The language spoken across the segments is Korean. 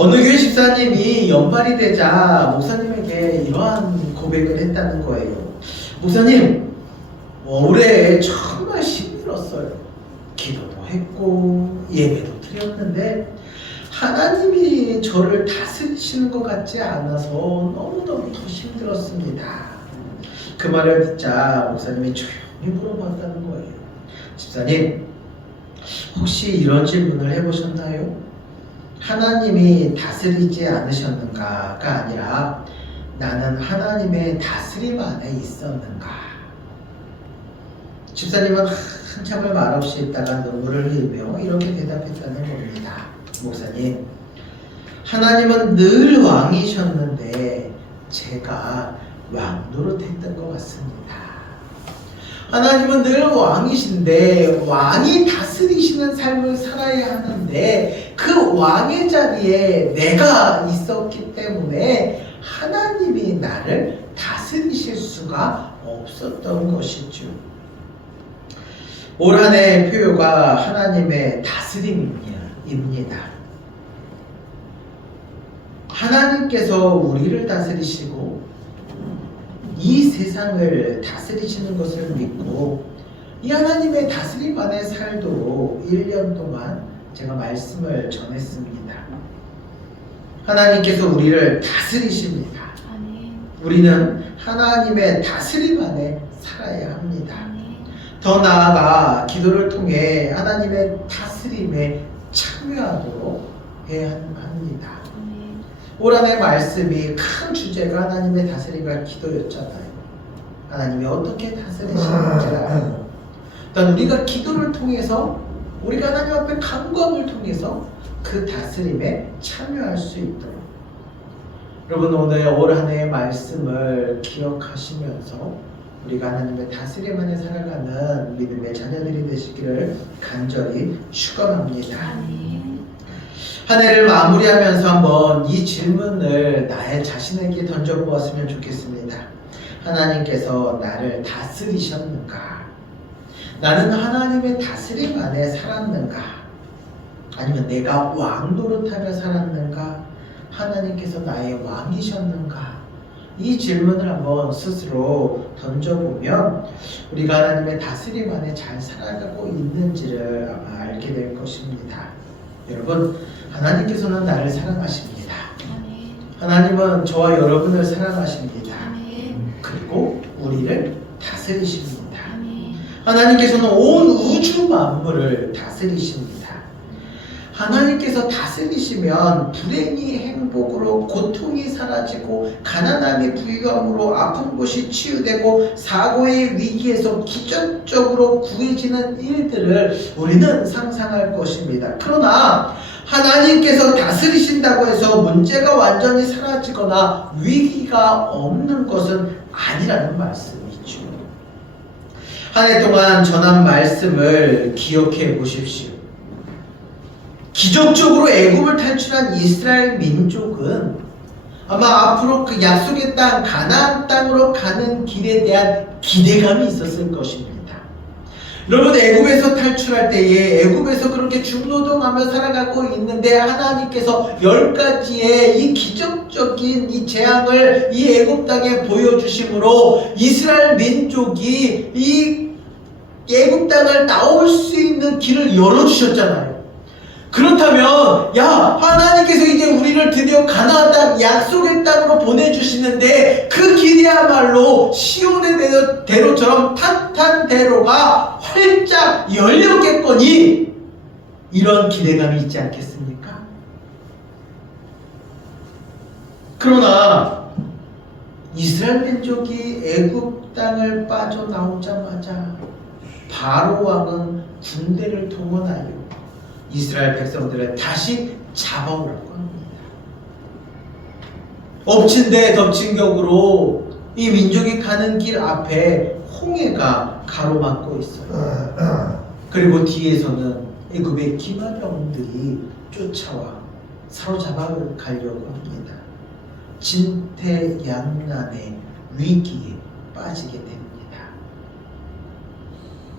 어느 교회 집사님이 연말이 되자 목사님에게 이러한 고백을 했다는 거예요. 목사님, 올해 정말 힘들었어요. 기도도 했고 예배도 드렸는데 하나님이 저를 다스리시는 것 같지 않아서 너무너무 더 힘들었습니다. 그 말을 듣자 목사님이 조용히 물어봤다는 거예요. 집사님, 혹시 이런 질문을 해보셨나요? 하나님이 다스리지 않으셨는가가 아니라 나는 하나님의 다스림 안에 있었는가? 집사님은 한참을 말없이 있다가 눈물을 흘리며 이렇게 대답했다는 겁니다. 목사님, 하나님은 늘 왕이셨는데 제가 왕 노릇했던 것 같습니다. 하나님은 늘 왕이신데 왕이 다스리시는 삶을 살아야 하는데 그 왕의 자리에 내가 있었기 때문에 하나님이 나를 다스리실 수가 없었던 것이죠. 올 한 해의 표요가 하나님의 다스림입니다. 하나님께서 우리를 다스리시고 이 세상을 다스리시는 것을 믿고 이 하나님의 다스림 안에 살도록 1년 동안 제가 말씀을 전했습니다. 하나님께서 우리를 다스리십니다. 우리는 하나님의 다스림 안에 살아야 합니다. 더 나아가 기도를 통해 하나님의 다스림에 참여하도록 해야 합니다. 올 한 해 말씀이 큰 주제가 하나님의 다스림과 기도였잖아요. 하나님이 어떻게 다스리시는지를 알고 일단 우리가 기도를 통해서 우리가 하나님 앞에 간구함을 통해서 그 다스림에 참여할 수 있도록 여러분 오늘 올 한 해의 말씀을 기억하시면서 우리가 하나님의 다스림 안에 살아가는 믿음의 자녀들이 되시기를 간절히 축원합니다. 한 해를 마무리하면서 한번 이 질문을 나의 자신에게 던져보았으면 좋겠습니다. 하나님께서 나를 다스리셨는가? 나는 하나님의 다스림 안에 살았는가? 아니면 내가 왕 노릇하며 살았는가? 하나님께서 나의 왕이셨는가? 이 질문을 한번 스스로 던져보면 우리가 하나님의 다스림 안에 잘 살아가고 있는지를 아마 알게 될 것입니다. 여러분, 하나님께서는 나를 사랑하십니다. 하나님은 저와 여러분을 사랑하십니다. 그리고 우리를 다스리십니다. 하나님께서는 온 우주 만물을 다스리십니다. 하나님께서 다스리시면 불행이 행복으로, 고통이 사라지고, 가난함이 부유함으로, 아픈 곳이 치유되고, 사고의 위기에서 기적적으로 구해지는 일들을 우리는 상상할 것입니다. 그러나 하나님께서 다스리신다고 해서 문제가 완전히 사라지거나 위기가 없는 것은 아니라는 말씀이죠. 한 해 동안 전한 말씀을 기억해 보십시오. 기적적으로 애굽을 탈출한 이스라엘 민족은 아마 앞으로 그 약속의 땅 가나안 땅으로 가는 길에 대한 기대감이 있었을 것입니다. 여러분, 애굽에서 탈출할 때에 애굽에서 그렇게 중노동하며 살아가고 있는데 하나님께서 10가지의 이 기적적인 이 재앙을 이 애굽 땅에 보여주심으로 이스라엘 민족이 이 애굽 땅을 나올 수 있는 길을 열어주셨잖아요. 그렇다면 하나님께서 이제 우리를 드디어 가나안 땅 약속의 땅으로 보내주시는데 그 길이야말로 시온의 대로처럼 탄탄대로가 활짝 열렸겠거니 이런 기대감이 있지 않겠습니까? 그러나 이스라엘 민족이 애굽 땅을 빠져나오자마자 바로 왕은 군대를 동원하여 이스라엘 백성들을 다시 잡아오라고 합니다. 엎친 데 덮친 격으로 이 민족이 가는 길 앞에 홍해가 가로막고 있어요. 그리고 뒤에서는 애굽의 기마병들이 쫓아와 사로잡아 가려고 합니다. 진퇴양난의 위기에 빠지게 됩니다.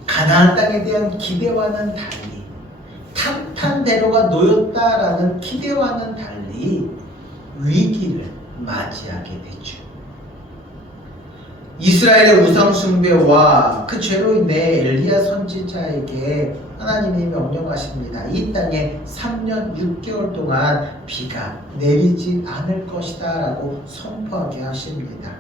가나안 땅에 대한 기대와는 달리 한 대로가 놓였다라는 기대와는 달리 위기를 맞이하게 되죠. 이스라엘의 우상숭배와 그 죄로 인해 엘리야 선지자에게 하나님이 명령하십니다. 이 땅에 3년 6개월 동안 비가 내리지 않을 것이다 라고 선포하게 하십니다.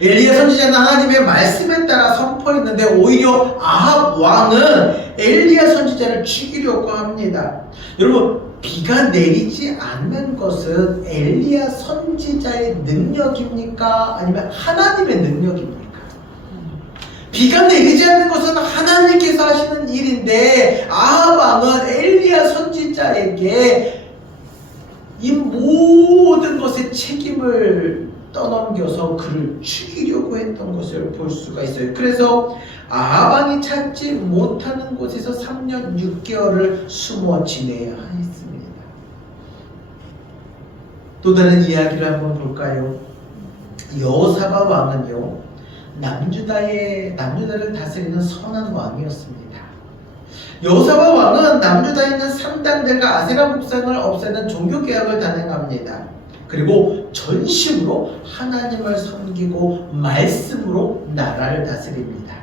엘리야 선지자는 하나님의 말씀에 따라 선포했는데 오히려 아합 왕은 엘리야 선지자를 죽이려고 합니다. 여러분, 비가 내리지 않는 것은 엘리야 선지자의 능력입니까? 아니면 하나님의 능력입니까? 비가 내리지 않는 것은 하나님께서 하시는 일인데 아합 왕은 엘리야 선지자에게 이 모든 것의 책임을 떠넘겨서 그를 죽이려고 했던 것을 볼 수가 있어요. 그래서 아합 왕이 찾지 못하는 곳에서 3년 6개월을 숨어 지내야 했습니다. 또 다른 이야기를 한번 볼까요? 여호사밧 왕은요, 남유다를 다스리는 선한 왕이었습니다. 여호사밧 왕은 남유다에 있는 상당들과 아세라 목상을 없애는 종교개혁을 단행합니다. 그리고 전심으로 하나님을 섬기고 말씀으로 나라를 다스립니다.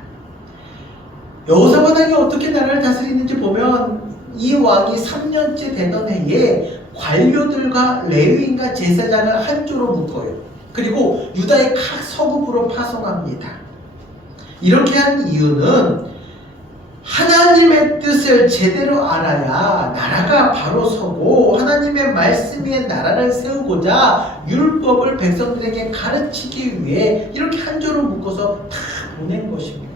여호사밧 왕이 어떻게 나라를 다스리는지 보면 이 왕이 3년째 되던 해에 관료들과 레위인과 제사장을 한조로 묶어요. 그리고 유다의 각 서국으로 파송합니다. 이렇게 한 이유는 하나님의 뜻을 제대로 알아야 나라가 바로 서고 하나님의 말씀 위에 나라를 세우고자 율법을 백성들에게 가르치기 위해 이렇게 한조로 묶어서 다 보낸 것입니다.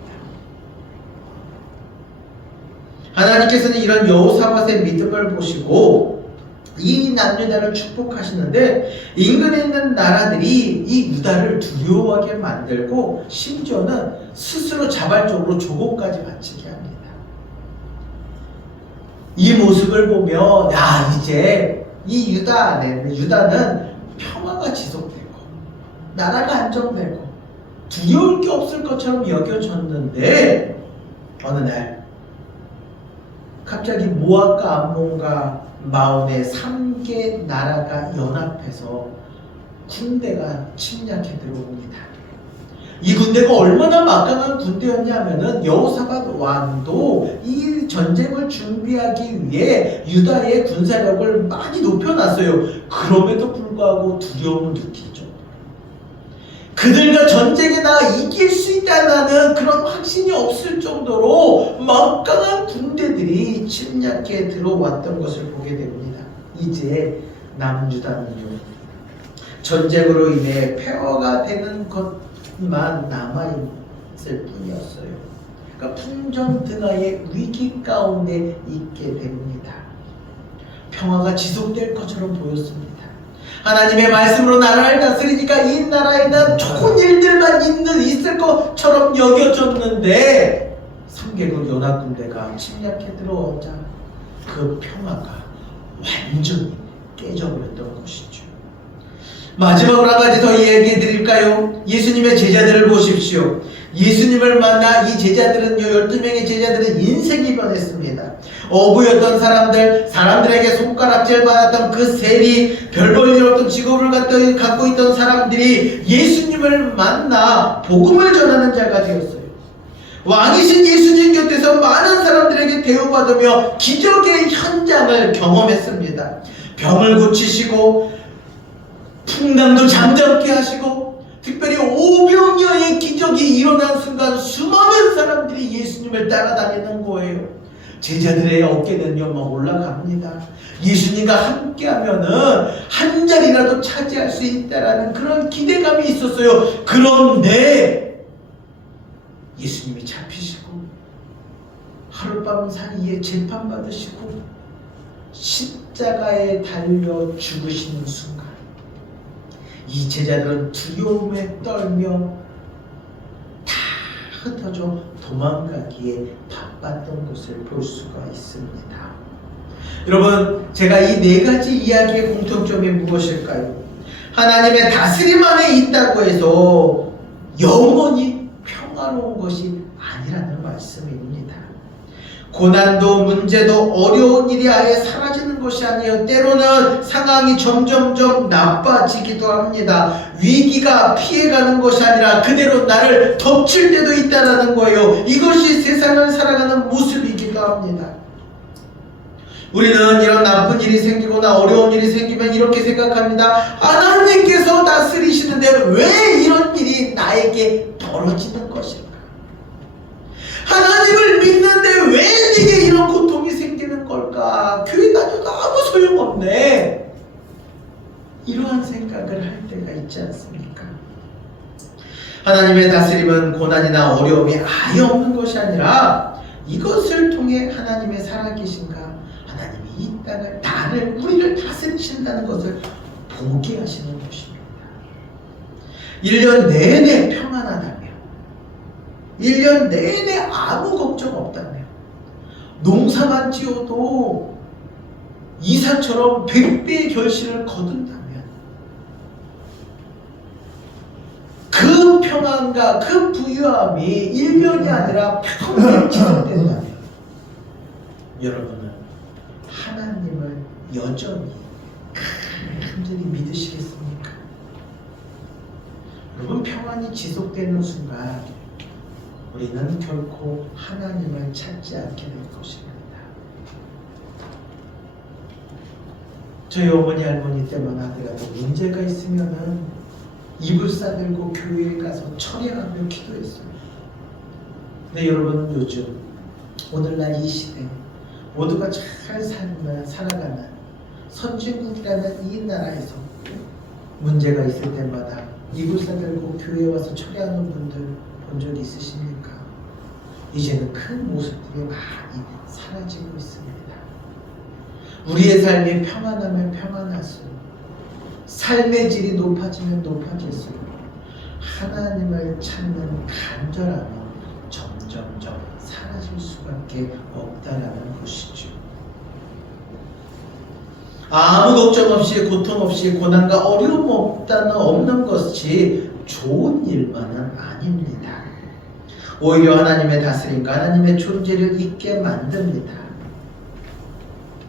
하나님께서는 이런 여호사밧의 믿음을 보시고 이 남유다를 축복하시는데 인근에 있는 나라들이 이 유다를 두려워하게 만들고 심지어는 스스로 자발적으로 조공까지 바치게 합니다. 이 모습을 보면 이제 이 유다는 평화가 지속되고 나라가 안정되고 두려울 게 없을 것처럼 여겨졌는데 어느 날 갑자기 모압과 암몬과 마온의 3개 나라가 연합해서 군대가 침략해 들어옵니다. 이 군대가 얼마나 막강한 군대였냐면은 여호사밧 왕도 이 전쟁을 준비하기 위해 유다의 군사력을 많이 높여놨어요. 그럼에도 불구하고 두려움을 느끼죠. 그들과 전쟁에 나가 이길 수 있다는 그런 확신이 없을 정도로 막강한 군대들이 침략해 들어왔던 것을 보게 됩니다. 이제 남유다는요, 전쟁으로 인해 폐허가 되는 것만 남아있을 뿐이었어요. 그러니까 풍전등화의 위기 가운데 있게 됩니다. 평화가 지속될 것처럼 보였습니다. 하나님의 말씀으로 나라를 다스리니까 이 나라에는 좋은 일들만 있을 것처럼 여겨졌는데 3개국 연합군대가 침략해 들어오자 그 평화가 완전히 깨져버렸던 것이죠. 마지막으로 한 가지 더 이야기해 드릴까요? 예수님의 제자들을 보십시오. 예수님을 만나 이 제자들은요, 12명의 제자들은 인생이 변했습니다. 어부였던 사람들에게 손가락질 받았던 그 세리, 별 볼 일 없던 직업을 갖고 있던 사람들이 예수님을 만나 복음을 전하는 자가 되었어요. 왕이신 예수님 곁에서 많은 사람들에게 대우받으며 기적의 현장을 경험했습니다. 병을 고치시고 풍랑도 잠잠케 하시고 특별히 오병이어의 기적이 일어난 순간 수많은 사람들이 예수님을 따라다니는 거예요. 제자들의 어깨는요 막 올라갑니다. 예수님과 함께하면은 한 자리라도 차지할 수 있다라는 그런 기대감이 있었어요. 그런데 예수님이 잡히시고 하룻밤 사이에 재판받으시고 십자가에 달려 죽으시는 순간 이 제자들은 두려움에 떨며 다 흩어져 도망가기에 바빴던 것을 볼 수가 있습니다. 여러분, 제가 이 4가지 이야기의 공통점이 무엇일까요? 하나님의 다스림 안에 있다고 해서 영원히 평화로운 것이 아니라는 말씀입니다. 고난도 문제도 어려운 일이 아예 사라지는 것이 아니에요. 때로는 상황이 점점점 나빠지기도 합니다. 위기가 피해가는 것이 아니라 그대로 나를 덮칠 때도 있다는 거예요. 이것이 세상을 살아가는 모습이기도 합니다. 우리는 이런 나쁜 일이 생기거나 어려운 일이 생기면 이렇게 생각합니다. 하나님께서 다스리시는데 왜 이런 일이 나에게 벌어지는 것일까? 하나님을 믿는데 왜 내게 이런 고통이 생기는 걸까? 교회 다녀도 아무 소용없네. 이러한 생각을 할 때가 있지 않습니까? 하나님의 다스림은 고난이나 어려움이 아예 없는 것이 아니라 이것을 통해 하나님의 살아계신가, 하나님이 이 땅을, 우리를 다스리신다는 것을 보게 하시는 것입니다. 1년 내내 평안하다며, 1년 내내 아무 걱정 없다며, 농사만 지어도 이삭처럼 100배의 결실을 거둔다면, 그 평안과 그 부유함이 1년이 아니라 평생 지속된다면, 여러분은 하나님을 여전히 간절히 믿으시겠습니까? 여러분, 평안이 지속되는 순간 우리는 결코 하나님을 찾지 않게 될 것입니다. 저희 어머니 할머니 때만 하더라도 문제가 있으면은 이불 싸들고 교회에 가서 철회하며 기도했어요. 근데 여러분, 요즘 오늘날 이 시대 모두가 잘 살아가는 선진국이라는 이 나라에서 문제가 있을 때마다 이불 싸들고 교회에 와서 철회하는 분들 본 적 있으십니까? 이제는 큰 모습들이 많이 사라지고 있습니다. 우리의 삶이 평안하면 평안할수록, 삶의 질이 높아지면 높아질수록 하나님을 찾는 간절함이 점점점 사라질 수밖에 없다라는 것이죠. 아무 걱정 없이, 고통 없이, 고난과 어려움 없는 것이 좋은 일만은 아닙니다. 오히려 하나님의 다스림과 하나님의 존재를 잊게 만듭니다.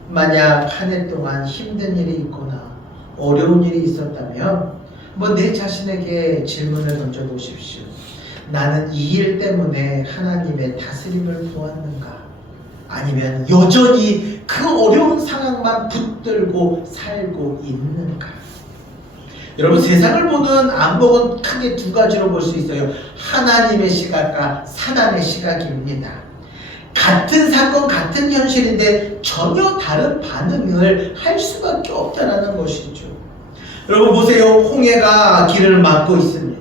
만약 한 해 동안 힘든 일이 있거나 어려운 일이 있었다면 내 자신에게 질문을 던져보십시오. 나는 이 일 때문에 하나님의 다스림을 보았는가? 아니면 여전히 그 어려운 상황만 붙들고 살고 있는가? 여러분, 세상을 보는 안목은 크게 두 가지로 볼 수 있어요. 하나님의 시각과 사단의 시각입니다. 같은 사건, 같은 현실인데 전혀 다른 반응을 할 수밖에 없다는 것이죠. 여러분 보세요. 홍해가 길을 막고 있습니다.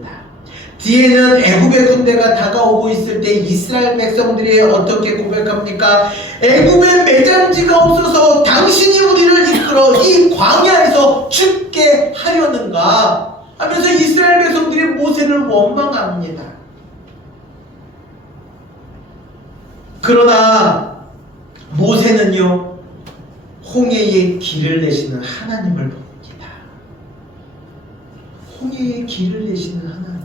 뒤에는 애굽의 군대가 다가오고 있을 때 이스라엘 백성들이 어떻게 고백합니까? 애굽에 매장지가 없어서 당신이 우리를 이끌어 이 광야에서 죽게 하려는가 하면서 이스라엘 백성들이 모세를 원망합니다. 그러나 모세는요, 홍해의 길을 내시는 하나님을 봅니다. 홍해의 길을 내시는 하나님,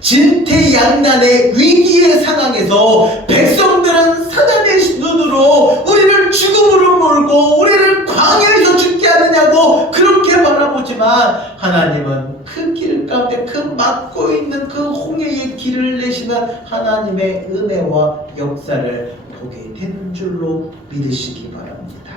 진퇴양난의 위기의 상황에서 백성들은 사단의 눈으로 우리를 죽음으로 몰고 우리를 광야에서 죽게 하느냐고 그렇게 바라보지만, 하나님은 그 길 가운데 그 막고 있는 그 홍해의 길을 내시는 하나님의 은혜와 역사를 보게 되는 줄로 믿으시기 바랍니다.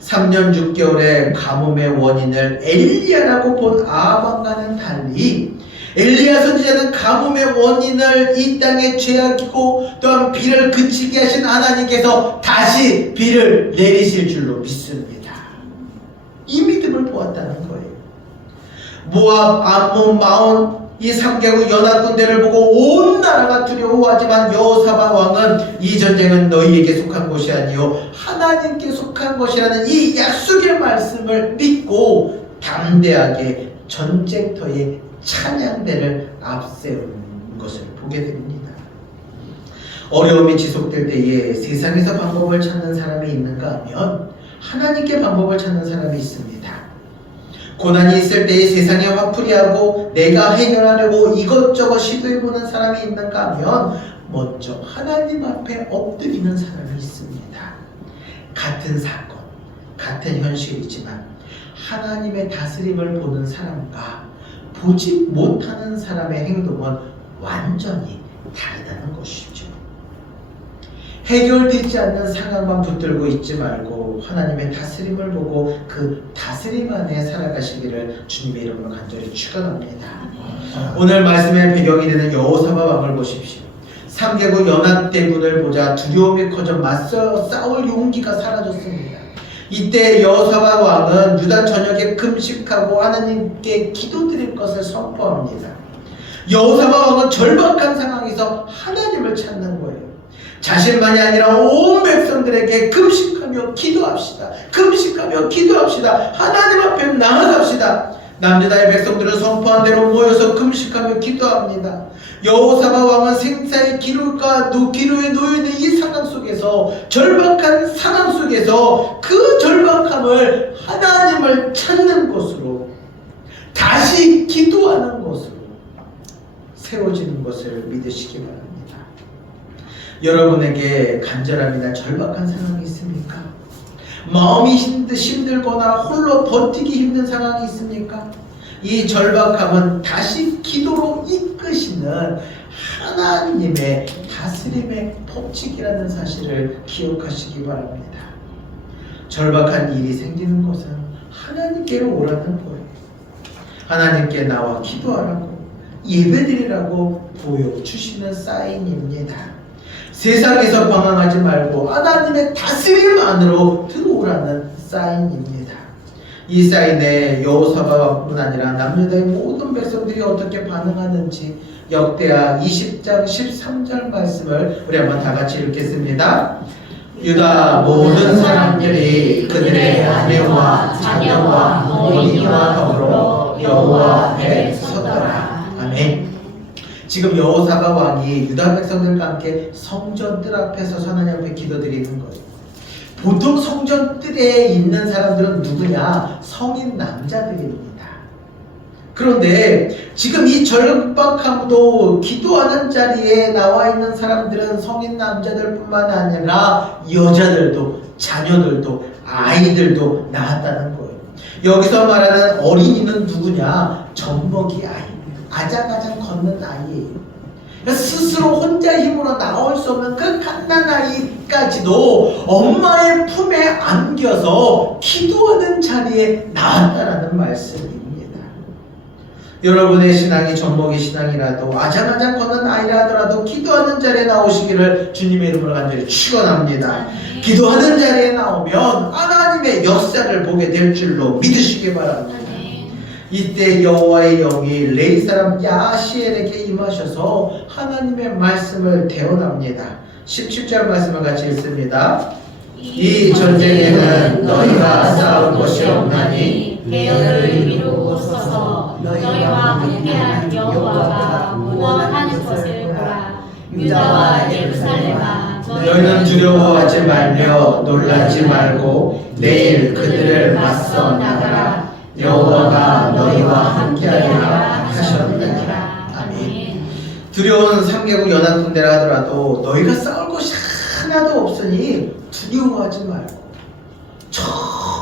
3년 6개월의 가뭄의 원인을 엘리야라고 본 아합과는 달리 엘리야 선지자는 가뭄의 원인을 이 땅의 죄악이고 또한 비를 그치게 하신 하나님께서 다시 비를 내리실 줄로 믿습니다. 이 믿음을 보았다는 거예요. 모압, 암몬, 마온 이 3개국 연합군대를 보고 온 나라가 두려워하지만 여호사밧 왕은 이 전쟁은 너희에게 속한 것이 아니요 하나님께 속한 것이라는 이 약속의 말씀을 믿고 담대하게 전쟁터에 찬양대를 앞세운 것을 보게 됩니다. 어려움이 지속될 때에 세상에서 방법을 찾는 사람이 있는가 하면 하나님께 방법을 찾는 사람이 있습니다. 고난이 있을 때에 세상에 화풀이하고 내가 해결하려고 이것저것 시도해보는 사람이 있는가 하면 먼저 하나님 앞에 엎드리는 사람이 있습니다. 같은 사건, 같은 현실이지만 하나님의 다스림을 보는 사람과 보지 못하는 사람의 행동은 완전히 다르다는 것이죠. 해결되지 않는 상황만 붙들고 있지 말고 하나님의 다스림을 보고 그 다스림 안에 살아가시기를 주님의 이름으로 간절히 축원합니다. 오늘 말씀의 배경이 되는 여호사밧 왕을 보십시오. 3개국 연합대군을 보자 두려움이 커져 맞서 싸울 용기가 사라졌습니다. 이때 여호사밧 왕은 유다 전역에 금식하고 하나님께 기도드릴 것을 선포합니다. 여호사밧 왕은 절박한 상황에서 하나님을 찾는 거예요. 자신만이 아니라 온 백성들에게 금식하며 기도합시다. 금식하며 기도합시다. 하나님 앞에 나아갑시다. 남유다의 백성들은 선포한 대로 모여서 금식하며 기도합니다. 여호사밧 왕은 생사의 기로에 놓여있는 이 상황 속에서, 절박한 상황 속에서 그 절박함을 하나님을 찾는 것으로, 다시 기도하는 것으로 세워지는 것을 믿으시기 바랍니다. 여러분에게 간절함이나 절박한 상황이 있습니까? 마음이 힘들거나 홀로 버티기 힘든 상황이 있습니까? 이 절박함은 다시 기도로 이끄시는 하나님의 다스림의 법칙이라는 사실을 기억하시기 바랍니다. 절박한 일이 생기는 것은 하나님께로 오라는 거예요. 하나님께 나와 기도하라고, 예배드리라고 보여주시는 사인입니다. 세상에서 방황하지 말고 하나님의 다스림 안으로 들어오라는 사인입니다. 이 사인에 여호사밧 왕뿐 아니라 남유다의 모든 백성들이 어떻게 반응하는지 역대하 20장 13절 말씀을 우리 한번 다 같이 읽겠습니다. 유다 모든 사람들이 그들의 아내와 자녀와 어머니와 더불어 여호와 앞에 섰더라. 아멘. 지금 여호사밧 왕이 유다 백성들과 함께 성전 뜰 앞에서 하나님 앞에 기도드리는 거예요. 보통 성전 뜰에 있는 사람들은 누구냐? 성인 남자들입니다. 그런데 지금 이 절박함도 기도하는 자리에 나와 있는 사람들은 성인 남자들뿐만 아니라 여자들도, 자녀들도, 아이들도 나왔다는 거예요. 여기서 말하는 어린이는 누구냐? 젖먹이 아이, 아장아장 걷는 아이예요. 스스로 혼자 힘으로 나올 수 없는 그 갓난아이까지도 엄마의 품에 안겨서 기도하는 자리에 나왔다라는 말씀입니다. 여러분의 신앙이 젖먹이 신앙이라도, 아장아장 걷는 아이라 하더라도 기도하는 자리에 나오시기를 주님의 이름으로 간절히 축원합니다. 기도하는 자리에 나오면 하나님의 역사를 보게 될 줄로 믿으시기 바랍니다. 이때 여호와의 영이 레위 사람 야시엘에게 임하셔서 하나님의 말씀을 대언합니다. 17절 말씀을 같이 읽습니다. 이 전쟁에는 너희가 싸울 것이 없나니 계열을 이루고 서서 너희와 함께한 여호와가 구원하는 것을 보라. 유다와 예루살렘아, 너희는 두려워하지 말며 놀라지 말고 내일 그들을 맞서 나가라. 여호와가 너희와 함께하리라 하셨느니라. 아멘. 두려운 3개국 연합 군대라 하더라도 너희가 싸울 것이 하나도 없으니 두려워하지 말고 저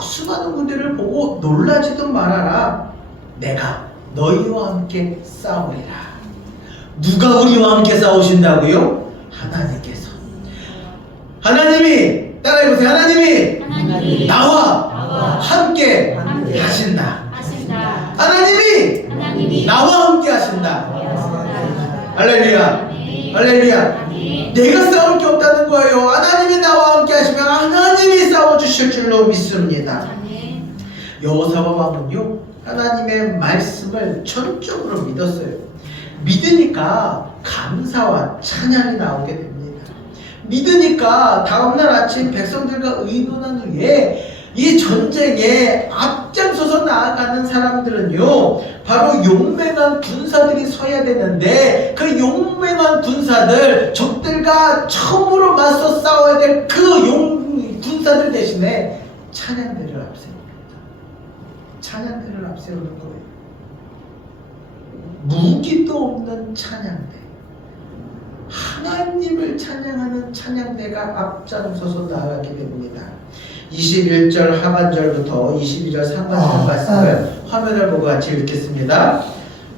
수많은 군대를 보고 놀라지도 말아라. 내가 너희와 함께 싸우리라. 누가 우리와 함께 싸우신다고요? 하나님께서. 하나님이, 따라해보세요. 하나님이 나와 함께 하신다. 하나님이 나와 함께 하신다. 할렐루야. 할렐루야. 내가 싸울 게 없다는 거예요. 하나님이 나와 함께 하시면 하나님이 싸워주실 줄로 믿습니다. 여호사밧 왕은요, 하나님의 말씀을 전적으로 믿었어요. 믿으니까 감사와 찬양이 나오게 됩니다. 믿으니까 다음날 아침 백성들과 의논한 후에 이 전쟁에 앞장서서 나아가는 사람들은요, 바로 용맹한 군사들이 서야 되는데, 그 용맹한 군사들, 적들과 처음으로 맞서 싸워야 될 그 군사들 대신에 찬양대를 앞세웁니다. 찬양대를 앞세우는 거예요. 무기도 없는 찬양대, 하나님을 찬양하는 찬양대가 앞장서서 나아가게 됩니다. 21절 하반절부터 22절 상반절 말씀을 화면을 보고 같이 읽겠습니다.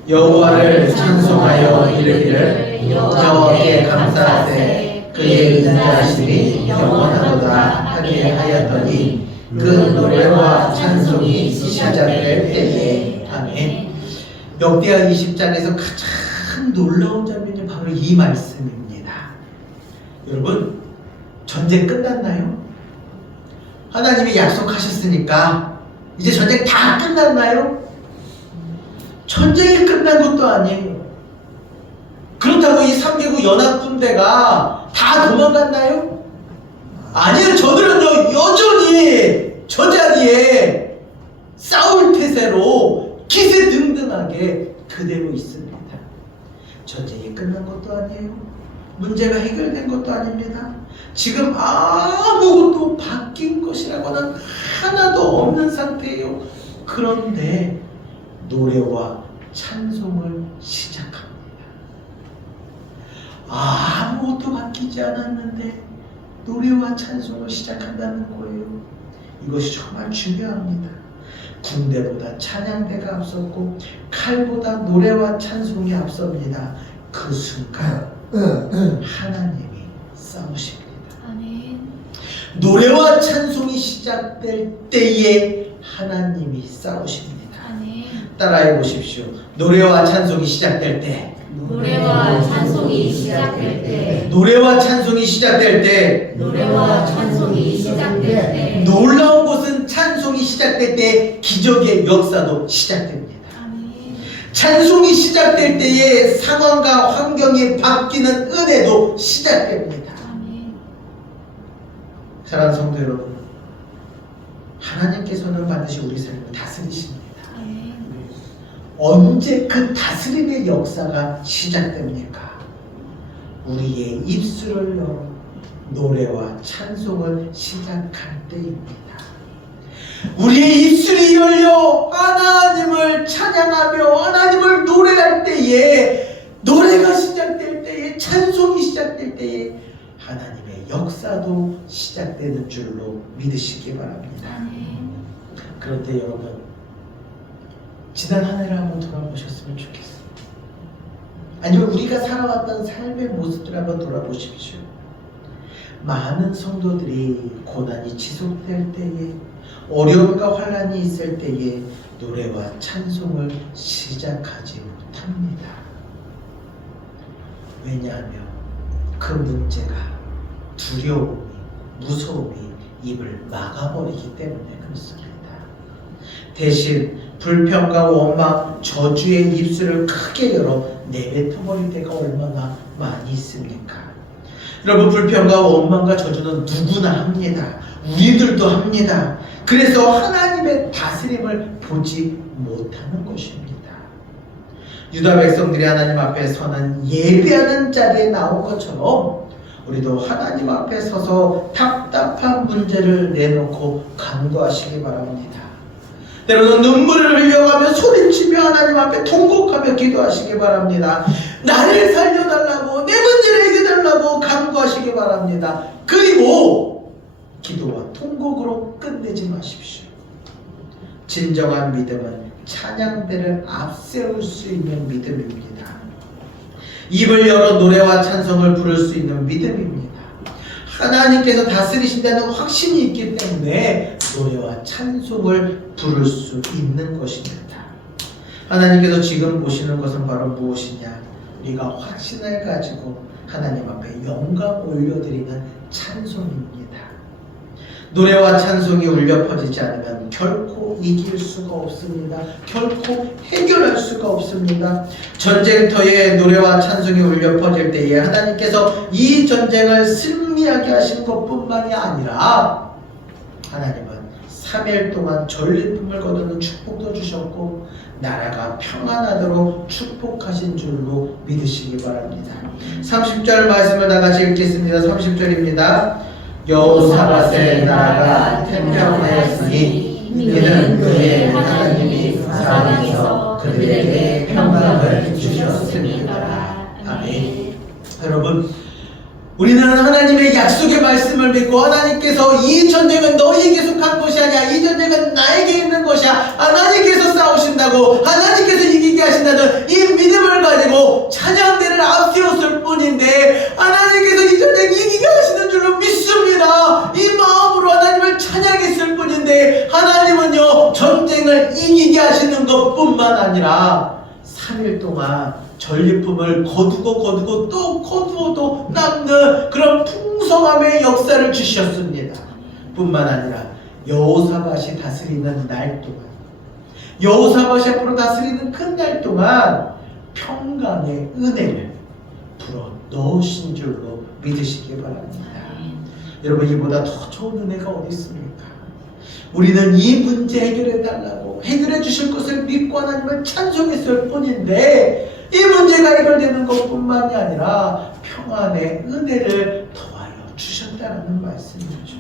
여호와를 찬송하여 이르기를 여호와께 감사하세 그의 인자하심이 영원하도다 하게 하였더니 그 노래와 찬송이 시작될 때에. 아멘. 역대하 20장에서 가장 놀라운 장면이 바로 이 말씀입니다. 여러분, 전쟁 끝났나요? 하나님이 약속하셨으니까 이제 전쟁 다 끝났나요? 전쟁이 끝난 것도 아니에요. 그렇다고 이 3개국 연합군대가 다 도망갔나요? 아니요. 저들은 여전히 저 자리에 싸울 태세로 기세등등하게 그대로 있습니다. 전쟁이 끝난 것도 아니에요. 문제가 해결된 것도 아닙니다. 지금 아무것도 바뀐 것이라고는 하나도 없는 상태예요. 그런데 노래와 찬송을 시작합니다. 아무것도 바뀌지 않았는데 노래와 찬송을 시작한다는 거예요. 이것이 정말 중요합니다. 군대보다 찬양대가 앞섰고 칼보다 노래와 찬송이 앞섭니다. 그 순간 하나님이 싸우십니다. 아멘. 노래와 찬송이 시작될 때에 하나님이 싸우십니다. 아멘. 따라해 보십시오. 노래와 찬송이 시작될 때, 노래와 찬송이 시작될 때, 노래와 찬송이 시작될 때, 노래와 찬송이 시작될 때, 놀라운 것은 찬송이 시작될 때 기적의 역사도 시작됩니다. 아멘. 찬송이 시작될 때에 상황과 환경이 바뀌는 은혜도 시작됩니다. 아멘. 사랑하는 성도 여러분, 하나님께서는 반드시 우리 삶을 다스리십니다. 아멘. 언제 그 다스림의 역사가 시작됩니까? 우리의 입술을 열어 노래와 찬송을 시작할 때입니다. 우리의 입술이 열려 하나님을 찬양하며 하나님을 노래할 때에, 노래가 시작될 때에, 찬송이 시작될 때에 하나님의 역사도 시작되는 줄로 믿으시기 바랍니다. 아멘. 그런데 여러분, 지난 한 해를 한번 돌아보셨으면 좋겠어요. 아니면 우리가 살아왔던 삶의 모습들 한번 돌아보십시오. 많은 성도들이 고난이 지속될 때에, 어려움과 환난이 있을 때에 노래와 찬송을 시작하지 못합니다. 왜냐하면 그 문제가 두려움이, 무서움이 입을 막아버리기 때문에 그렇습니다. 대신 불평과 원망, 저주의 입술을 크게 열어 내뱉어버릴 때가 얼마나 많이 있습니까? 여러분, 불평과 원망과 저주는 누구나 합니다. 우리들도 합니다. 그래서 하나님의 다스림을 보지 못하는 것입니다. 유다 백성들이 하나님 앞에 서는 예배하는 자리에 나온 것처럼 우리도 하나님 앞에 서서 답답한 문제를 내놓고 간구하시기 바랍니다. 때로는 눈물을 흘려가며 소리치며 하나님 앞에 통곡하며 기도하시기 바랍니다. 나를 살려달라고, 내 문제를 해결해달라고 간구하시기 바랍니다. 그리고 기도와 통곡으로 끝내지 마십시오. 진정한 믿음은 찬양대를 앞세울 수 있는 믿음입니다. 입을 열어 노래와 찬송을 부를 수 있는 믿음입니다. 하나님께서 다스리신다는 확신이 있기 때문에 노래와 찬송을 부를 수 있는 것입니다. 하나님께서 지금 보시는 것은 바로 무엇이냐? 우리가 확신을 가지고 하나님 앞에 영광 올려드리는 찬송입니다. 노래와 찬송이 울려 퍼지지 않으면 결코 이길 수가 없습니다. 결코 해결할 수가 없습니다. 전쟁터에 노래와 찬송이 울려 퍼질 때에 하나님께서 이 전쟁을 승리하게 하신 것뿐만이 아니라 하나님은 3일 동안 전리품을 거두는 축복도 주셨고 나라가 평안하도록 축복하신 줄로 믿으시기 바랍니다. 30절 말씀을 다같이 읽겠습니다. 30절입니다. 여호사밧의 나라가 태평하였으니 이는 그의 하나님이 사랑해서 그들에게 평강을 주셨습니다. 아멘. 여러분, 우리는 하나님의 약속의 말씀을 믿고 하나님께서 이 전쟁은 너희에게 속한 것이 아니야. 이 전쟁은 나에게 있는 것이야. 하나님께서 싸우신다고 하나님께서 이기게 하신다는 이 믿음을 가지고 찬양대를 앞세웠을 뿐인데 하나님께서 이 전쟁 이기게 하시는 줄로 믿습니다. 이 마음으로 하나님을 찬양했을 뿐인데 하나님은요 전쟁을 이기게 하시는 것뿐만 아니라 3일 동안 전리품을 거두고 또 거두어도 남는 그런 풍성함의 역사를 주셨습니다. 뿐만 아니라 여호사밧이 다스리는 날 동안, 여호사밧이 앞으로 다스리는 큰 날 동안 평강의 은혜를 불어 넣으신 줄로 믿으시기 바랍니다. 여러분, 이보다 더 좋은 은혜가 어디 있습니까? 우리는 이 문제 해결해 달라고 해결해 주실 것을 믿고 하나님을 찬송했을 뿐인데 이 문제가 해결되는 것뿐만이 아니라 평안의 은혜를 더하여 주셨다는 말씀이죠.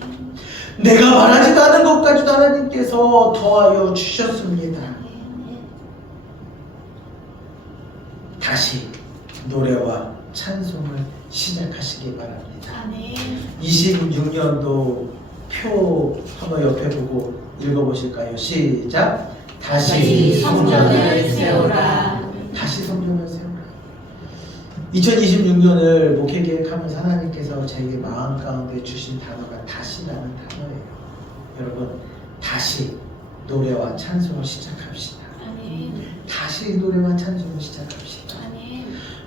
내가 바라지도 않은 것까지도 하나님께서 더하여 주셨습니다. 다시 노래와 찬송을 시작하시기 바랍니다. 26년도 표 한번 옆에 보고 읽어보실까요? 시작! 다시 성전을 세우라. 다시 성전을 세우라. 2026년을 목회 계획하면서 하나님께서 제게 마음 가운데 주신 단어가 다시라는 단어예요. 여러분, 다시 노래와 찬송을 시작합시다. 다시 노래와 찬송을 시작합시다.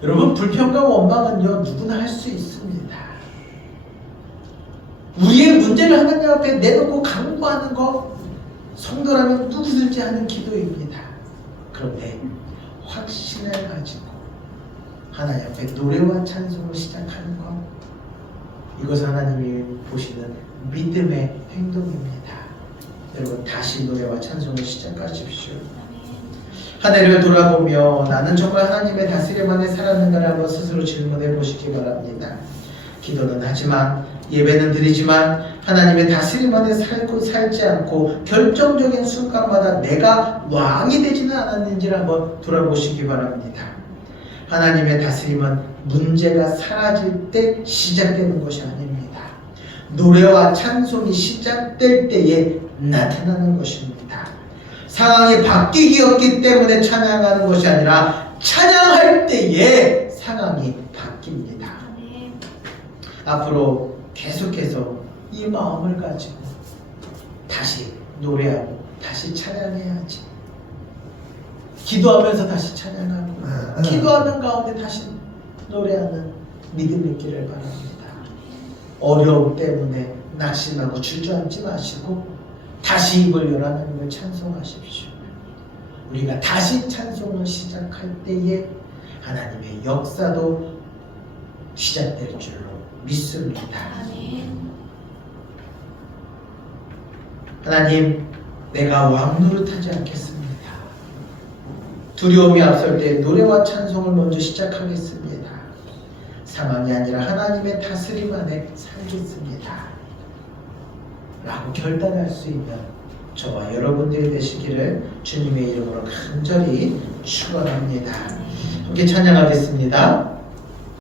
여러분, 불평과 원망은요 누구나 할 수 있습니다. 우리의 문제를 하나님 앞에 내놓고 간구하는 것, 성도라면 누구든지 하는 기도입니다. 그런데 확신을 가지고 하나님 앞에 노래와 찬송을 시작하는 것, 이것은 하나님이 보시는 믿음의 행동입니다. 여러분, 다시 노래와 찬송을 시작하십시오. 한 해를 돌아보며 나는 정말 하나님의 다스림 안에 살았는가를 한번 스스로 질문해 보시기 바랍니다. 기도는 하지만, 예배는 드리지만 하나님의 다스림 안에 살지 않고 결정적인 순간마다 내가 왕이 되지는 않았는지를 한번 돌아보시기 바랍니다. 하나님의 다스림은 문제가 사라질 때 시작되는 것이 아닙니다. 노래와 찬송이 시작될 때에 나타나는 것입니다. 상황이 바뀌기였기 때문에 찬양하는 것이 아니라 찬양할 때에 상황이 바뀝니다. 앞으로 계속해서 이 마음을 가지고 다시 노래하고 다시 찬양해야지. 기도하면서 다시 찬양하고 기도하는 가운데 다시 노래하는 믿음 있기를 바랍니다. 어려움 때문에 낙심하고 주저앉지 마시고 다시 입을 열어 하나님을 찬송하십시오. 우리가 다시 찬송을 시작할 때에 하나님의 역사도 시작될 줄로 믿습니다. 하나님, 내가 왕 노릇하지 않겠습니다. 두려움이 앞설 때 노래와 찬송을 먼저 시작하겠습니다. 상황이 아니라 하나님의 다스림 안에 살겠습니다. 라고 결단할 수 있는 저와 여러분들이 되시기를 주님의 이름으로 간절히 축원합니다. 함께 찬양하겠습니다.